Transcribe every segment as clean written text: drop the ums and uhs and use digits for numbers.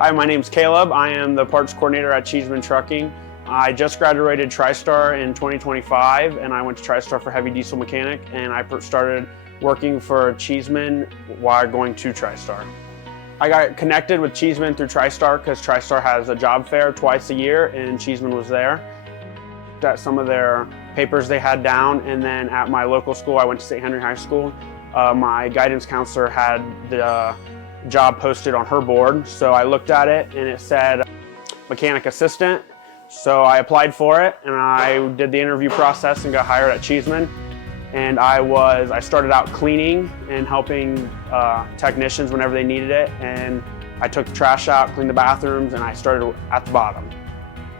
Hi, my name's Caleb. I am the parts coordinator at Cheeseman Trucking. I just graduated TriStar in 2025 and I went to TriStar for heavy diesel mechanic, and I started working for Cheeseman while going to TriStar. I got connected with Cheeseman through TriStar because TriStar has a job fair twice a year and Cheeseman was there. At some of their papers they had down, and then at my local school, I went to St. Henry High School, my guidance counselor had the job posted on her board, so I looked at it and it said mechanic assistant. So I applied for it and I did the interview process and got hired at Cheeseman. And I started out cleaning and helping technicians whenever they needed it, and I took the trash out, cleaned the bathrooms, and I started at the bottom.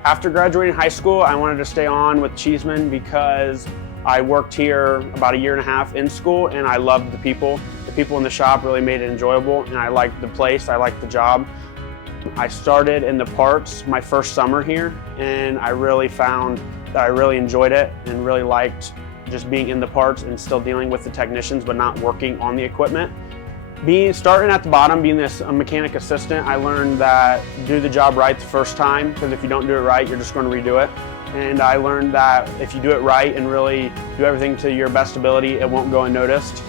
After graduating high school, I wanted to stay on with Cheeseman because I worked here about 1.5 years in school and I loved the people. The people in the shop really made it enjoyable, and I liked the place, I liked the job. I started in the parts my first summer here, and I really found that I really enjoyed it and really liked just being in the parts and still dealing with the technicians but not working on the equipment. Starting at the bottom, being a mechanic assistant, I learned that do the job right the first time, because if you don't do it right, you're just going to redo it. And I learned that if you do it right and really do everything to your best ability, it won't go unnoticed.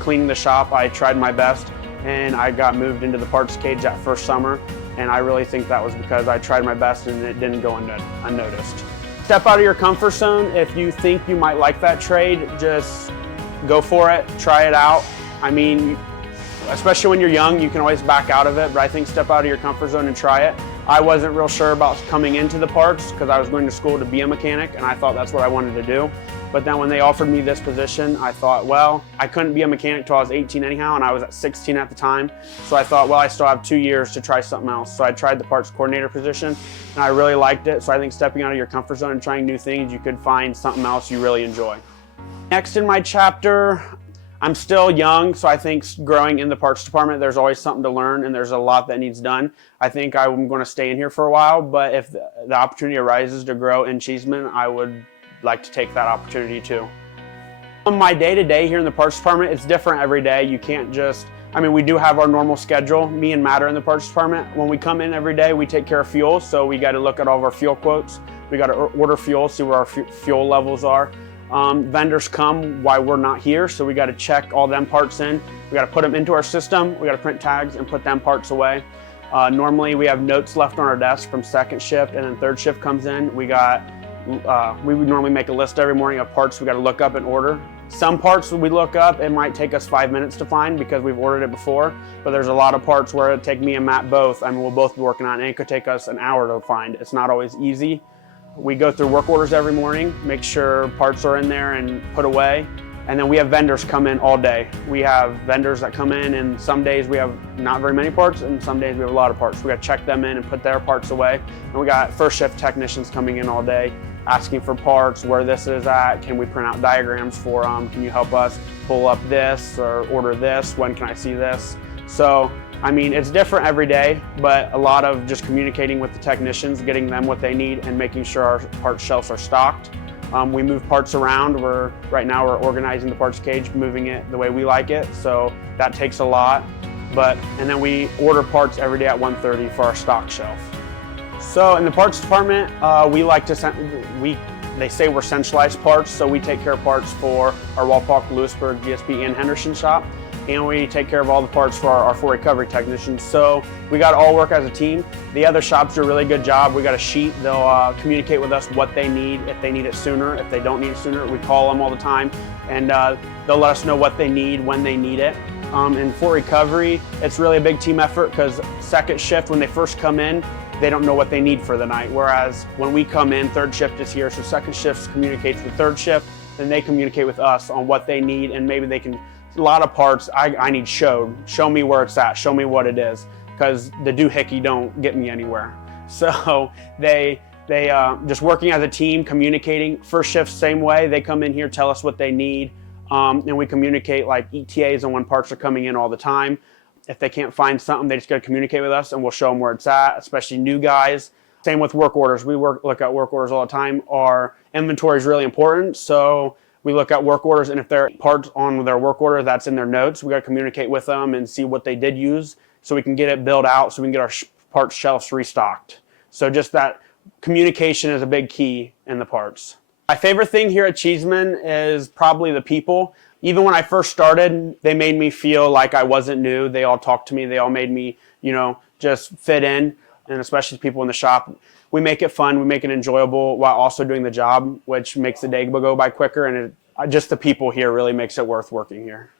Cleaning the shop, I tried my best, and I got moved into the parts cage that first summer, and I really think that was because I tried my best and it didn't go unnoticed. Step out of your comfort zone. If you think you might like that trade, just go for it, try it out. I mean, especially when you're young, you can always back out of it, but I think step out of your comfort zone and try it. I wasn't real sure about coming into the parts because I was going to school to be a mechanic and I thought that's what I wanted to do. But then when they offered me this position, I thought, well, I couldn't be a mechanic till I was 18 anyhow, and I was at 16 at the time. So I thought, well, I still have 2 years to try something else. So I tried the parts coordinator position and I really liked it. So I think stepping out of your comfort zone and trying new things, you could find something else you really enjoy. Next in my chapter, I'm still young, so I think growing in the parts department, there's always something to learn and there's a lot that needs done. I think I'm going to stay in here for a while, but if the opportunity arises to grow in Cheeseman, I would like to take that opportunity too. On my day-to-day here in the parts department, it's different every day. You can't just, we do have our normal schedule. Me and Matt are in the parts department. When we come in every day, we take care of fuel, so we got to look at all of our fuel quotes. We got to order fuel, see where our fuel levels are. Vendors come while we're not here, so we got to check all them parts in. We got to put them into our system. We got to print tags and put them parts away. Normally we have notes left on our desk from second shift, and then third shift comes in. We would normally make a list every morning of parts we got to look up and order. Some parts we look up, it might take us 5 minutes to find because we've ordered it before, but there's a lot of parts where it'd take me and Matt both. We'll both be working on it, and it could take us an hour to find. It's not always easy. We go through work orders every morning, make sure parts are in there and put away. And then we have vendors come in all day. We have vendors that come in, and some days we have not very many parts, and some days we have a lot of parts. We got to check them in and put their parts away. And we got first shift technicians coming in all day, asking for parts, where this is at, can we print out diagrams for them, can you help us pull up this or order this, when can I see this? So, it's different every day, but a lot of just communicating with the technicians, getting them what they need, and making sure our parts shelves are stocked. We move parts around. Right now we're organizing the parts cage, moving it the way we like it, so that takes a lot. And then we order parts every day at 1:30 for our stock shelf. So in the parts department, they say we're centralized parts, so we take care of parts for our Walpock, Lewisburg, GSP, and Henderson shop. And we take care of all the parts for our full recovery technicians. So we got to all work as a team. The other shops do a really good job. We got a sheet. They'll communicate with us what they need, if they need it sooner. If they don't need it sooner, we call them all the time, and they'll let us know what they need when they need it. And for recovery, it's really a big team effort because second shift, when they first come in, they don't know what they need for the night. Whereas when we come in, third shift is here, so second shift communicates with third shift, then they communicate with us on what they need, and maybe they can. A lot of parts I need showed. Show me where it's at. Show me what it is, because the doohickey don't get me anywhere. So they just working as a team, communicating. First shift, same way. They come in here, tell us what they need, and we communicate like ETAs on when parts are coming in all the time. If they can't find something, they just got to communicate with us, and we'll show them where it's at, especially new guys. Same with work orders. We look at work orders all the time. Our inventory is really important, so we look at work orders, and if there are parts on their work order that's in their notes, we got to communicate with them and see what they did use so we can get it billed out so we can get our parts shelves restocked. So just that communication is a big key in the parts. My favorite thing here at Cheeseman is probably the people. Even when I first started, they made me feel like I wasn't new. They all talked to me. They all made me, just fit in, and especially people in the shop. We make it fun. We make it enjoyable while also doing the job, which makes the day go by quicker. And just the people here really makes it worth working here.